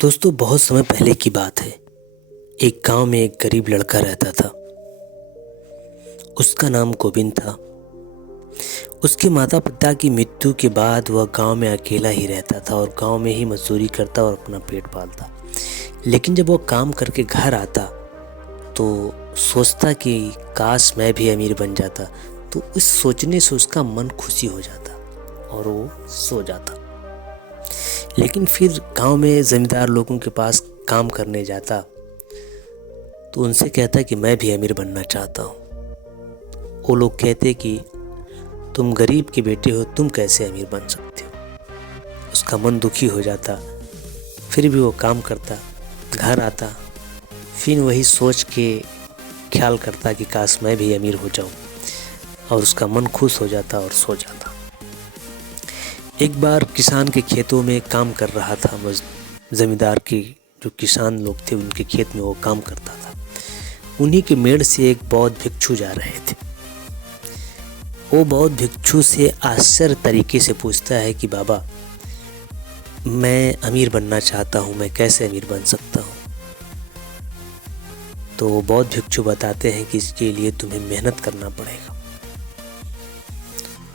दोस्तों, बहुत समय पहले की बात है। एक गांव में एक गरीब लड़का रहता था। उसका नाम गोविंद था। उसके माता पिता की मृत्यु के बाद वह गांव में अकेला ही रहता था और गांव में ही मजदूरी करता और अपना पेट पालता। लेकिन जब वह काम करके घर आता तो सोचता कि काश मैं भी अमीर बन जाता। तो इस सोचने से उसका मन खुशी हो जाता और वो सो जाता। लेकिन फिर गांव में जमींदार लोगों के पास काम करने जाता तो उनसे कहता कि मैं भी अमीर बनना चाहता हूँ। वो लोग कहते कि तुम गरीब के बेटे हो, तुम कैसे अमीर बन सकते हो। उसका मन दुखी हो जाता। फिर भी वो काम करता, घर आता, फिर वही सोच के ख्याल करता कि काश मैं भी अमीर हो जाऊं, और उसका मन खुश हो जाता और सो जाता। एक बार किसान के खेतों में काम कर रहा था। जमींदार के जो किसान लोग थे उनके खेत में वो काम करता था। उन्हीं के मेड़ से एक बौद्ध भिक्षु जा रहे थे। वो बौद्ध भिक्षु से आश्चर्य तरीके से पूछता है कि बाबा, मैं अमीर बनना चाहता हूँ, मैं कैसे अमीर बन सकता हूँ। तो वो बौद्ध भिक्षु बताते हैं कि इसके लिए तुम्हें मेहनत करना पड़ेगा,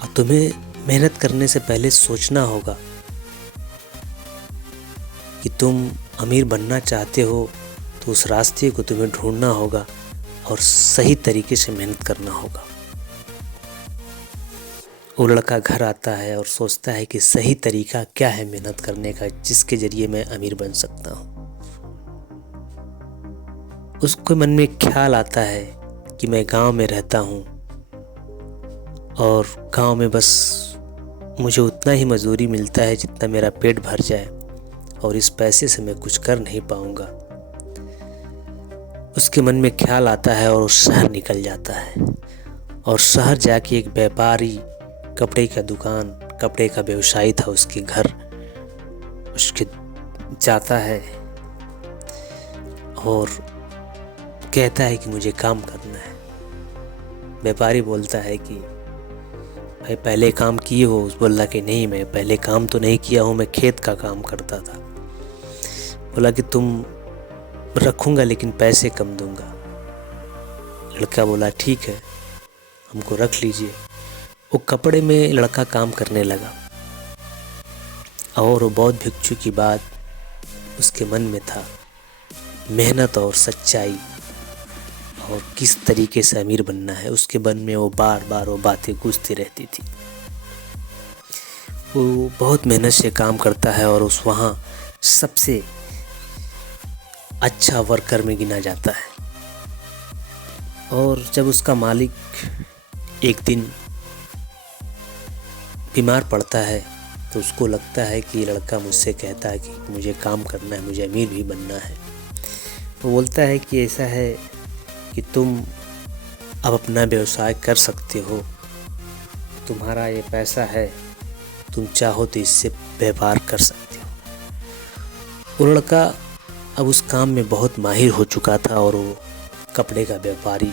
और तुम्हें मेहनत करने से पहले सोचना होगा कि तुम अमीर बनना चाहते हो, तो उस रास्ते को तुम्हें ढूंढना होगा और सही तरीके से मेहनत करना होगा। वो लड़का घर आता है और सोचता है कि सही तरीका क्या है मेहनत करने का, जिसके जरिए मैं अमीर बन सकता हूँ। उसके मन में ख्याल आता है कि मैं गांव में रहता हूँ और गांव में बस मुझे उतना ही मजदूरी मिलता है जितना मेरा पेट भर जाए, और इस पैसे से मैं कुछ कर नहीं पाऊंगा। उसके मन में ख्याल आता है और वो शहर निकल जाता है, और शहर जाके एक व्यापारी, कपड़े का दुकान, कपड़े का व्यवसायी था, उसके घर उसके जाता है और कहता है कि मुझे काम करना है। व्यापारी बोलता है कि भाई पहले काम किए हो? उस बोला कि नहीं, मैं पहले काम तो नहीं किया हूँ, मैं खेत का काम करता था। बोला कि तुम रखूँगा लेकिन पैसे कम दूंगा। लड़का बोला ठीक है, हमको रख लीजिए। वो कपड़े में लड़का काम करने लगा, और वो बौद्ध भिक्षु की बात उसके मन में था। मेहनत और सच्चाई और किस तरीके से अमीर बनना है, उसके मन में वो बार बार वो बातें गूंजती रहती थी। वो बहुत मेहनत से काम करता है और उस वहाँ सबसे अच्छा वर्कर में गिना जाता है। और जब उसका मालिक एक दिन बीमार पड़ता है तो उसको लगता है कि लड़का मुझसे कहता है कि मुझे काम करना है, मुझे अमीर भी बनना है। वो बोलता है कि ऐसा है कि तुम अब अपना व्यवसाय कर सकते हो, तुम्हारा ये पैसा है, तुम चाहो तो इससे व्यापार कर सकते हो। वो लड़का अब उस काम में बहुत माहिर हो चुका था और वो कपड़े का व्यापारी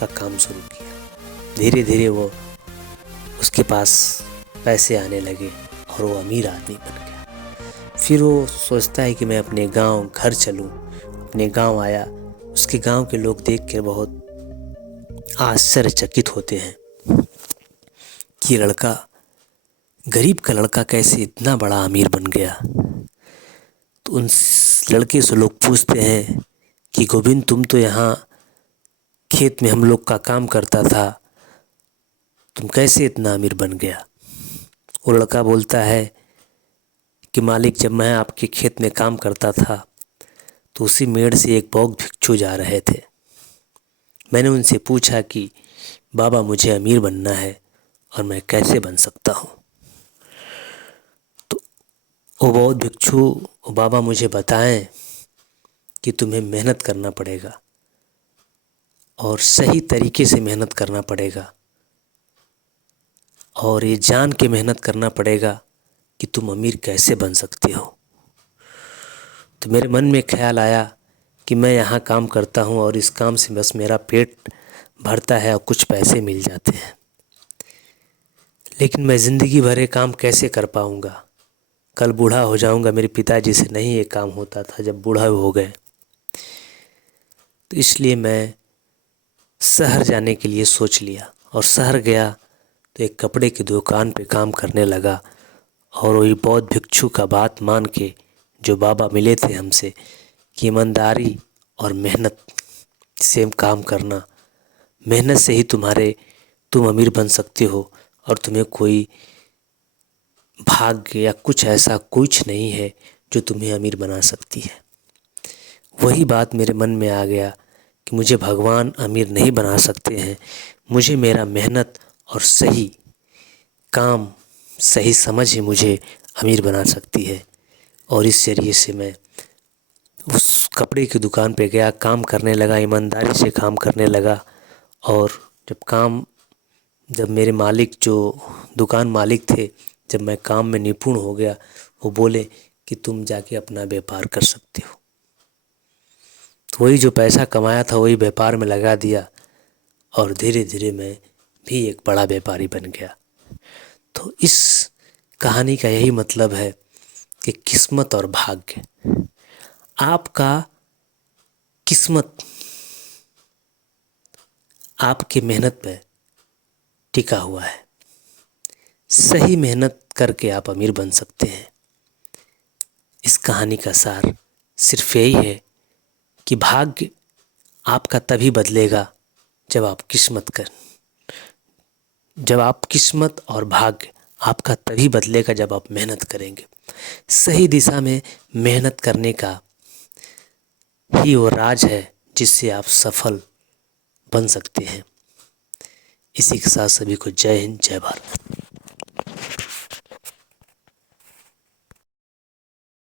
का काम शुरू किया। धीरे धीरे वो उसके पास पैसे आने लगे और वो अमीर आदमी बन गया। फिर वो सोचता है कि मैं अपने गांव घर चलूं। अपने गांव आया। उसके गांव के लोग देख कर बहुत आश्चर्यचकित होते हैं कि लड़का, गरीब का लड़का कैसे इतना बड़ा अमीर बन गया। तो उन लड़के से लोग पूछते हैं कि गोविंद, तुम तो यहाँ खेत में हम लोग का काम करता था, तुम कैसे इतना अमीर बन गया। वो लड़का बोलता है कि मालिक, जब मैं आपके खेत में काम करता था तो उसी मेड़ से एक बौद्ध भिक्षु जा रहे थे। मैंने उनसे पूछा कि बाबा, मुझे अमीर बनना है और मैं कैसे बन सकता हूँ। तो वो बौद्ध भिक्षु, बाबा मुझे बताएं कि तुम्हें मेहनत करना पड़ेगा और सही तरीके से मेहनत करना पड़ेगा, और ये जान के मेहनत करना पड़ेगा कि तुम अमीर कैसे बन सकते हो। तो मेरे मन में ख्याल आया कि मैं यहाँ काम करता हूँ और इस काम से बस मेरा पेट भरता है और कुछ पैसे मिल जाते हैं, लेकिन मैं ज़िंदगी भर ये काम कैसे कर पाऊँगा। कल बूढ़ा हो जाऊंगा, मेरे पिताजी से नहीं ये काम होता था जब बूढ़ा हो गए। तो इसलिए मैं शहर जाने के लिए सोच लिया और शहर गया तो एक कपड़े की दुकान पे काम करने लगा। और वही बौद्ध भिक्षु का बात मान के जो बाबा मिले थे हमसे कि ईमानदारी और मेहनत से काम करना, मेहनत से ही तुम अमीर बन सकते हो और तुम्हें कोई भाग्य या कुछ ऐसा कुछ नहीं है जो तुम्हें अमीर बना सकती है। वही बात मेरे मन में आ गया कि मुझे भगवान अमीर नहीं बना सकते हैं, मुझे मेरा मेहनत और सही काम, सही समझ ही मुझे अमीर बना सकती है। और इस ज़रिए से मैं उस कपड़े की दुकान पे गया, काम करने लगा, ईमानदारी से काम करने लगा। और जब मेरे मालिक जो दुकान मालिक थे, जब मैं काम में निपुण हो गया, वो बोले कि तुम जाके अपना व्यापार कर सकते हो। तो वही जो पैसा कमाया था वही व्यापार में लगा दिया और धीरे धीरे मैं भी एक बड़ा व्यापारी बन गया। तो इस कहानी का यही मतलब है कि किस्मत और भाग्य, आपका किस्मत आपकी मेहनत पे टिका हुआ है। सही मेहनत करके आप अमीर बन सकते हैं। इस कहानी का सार सिर्फ यही है कि भाग्य आपका तभी बदलेगा जब आप किस्मत और भाग्य आपका तभी बदलेगा जब आप मेहनत करेंगे। सही दिशा में मेहनत करने का ही वो राज है जिससे आप सफल बन सकते हैं। इसी के साथ सभी को जय हिंद, जय भारत।